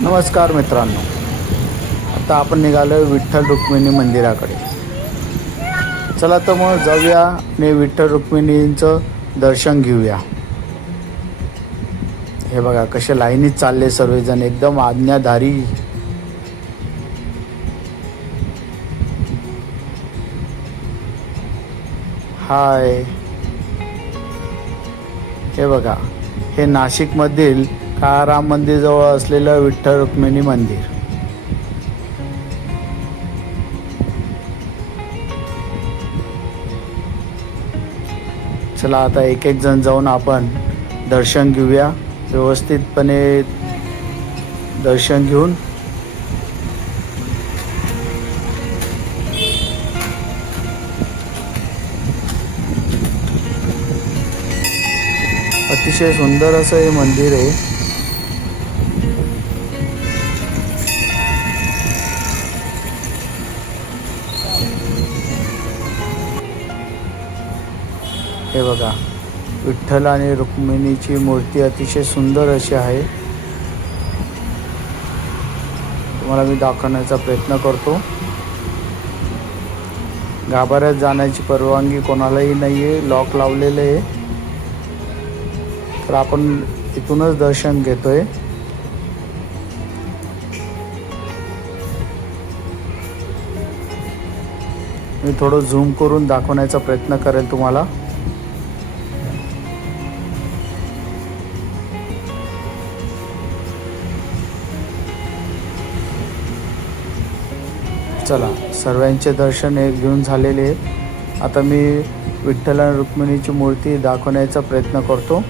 नमस्कार मित्रांनो. आता आपण निघालो विठ्ठल रुक्मिणी मंदिराकडे. चला तर मग जाऊया आणि विठ्ठल रुक्मिणींचं दर्शन घेऊया. हे बघा कसे लाईनीत चालले सर्वजण एकदम आज्ञाधारी. हाय. हे बघा हे नाशिकमधील हा राम मंदिरजवळ असलेलं विठ्ठल रुक्मिणी मंदिर? चला आता एक एक जण जाऊन आपण दर्शन घेऊया. व्यवस्थितपणे दर्शन घेऊन. अतिशय सुंदर असं हे मंदिर आहे. हे बघा. विठ्ठल आणि रुक्मिणीची मूर्ती अतिशय सुंदर अशी आहे. तुम्हाला मी दाखवण्याचा प्रयत्न करतो. गाभाऱ्यात जाण्याची परवानगी कोणालाही नाही आहे लॉक लावलेलं आहे. तर आपण इथूनच दर्शन घेतोय. मी थोडं झूम करून दाखवण्याचा प्रयत्न करेल तुम्हाला. चला सर्वांचे दर्शन हे घेऊन झालेले आहेत. आता मी विठ्ठल आणि रुक्मिणीची मूर्ती दाखवण्याचा प्रयत्न करतो.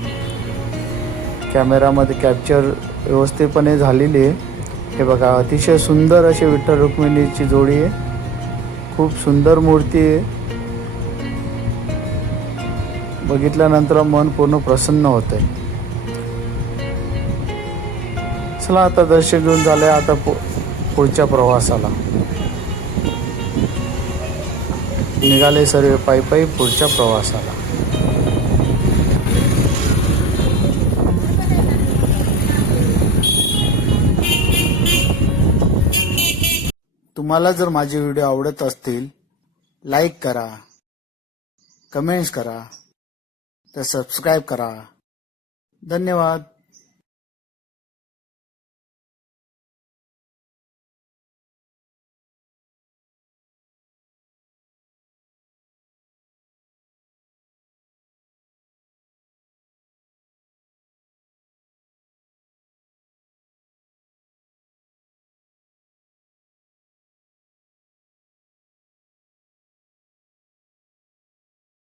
कॅमेरामध्ये कॅप्चर व्यवस्थितपणे झालेली आहे. हे बघा अतिशय सुंदर अशी विठ्ठल रुक्मिणीची जोडी आहे. खूप सुंदर मूर्ती आहे. बघितल्यानंतर मन पूर्ण प्रसन्न होतंय चला आता दर्शन घेऊन झालं आता पु पुढच्या प्रवासाला. निघाले सर्व पायी पायी पुढच्या प्रवासाला. तुम्हाला जर माझे व्हिडिओ आवडत असतील लाईक करा कमेंट्स करा तर सबस्क्राईब करा. धन्यवाद.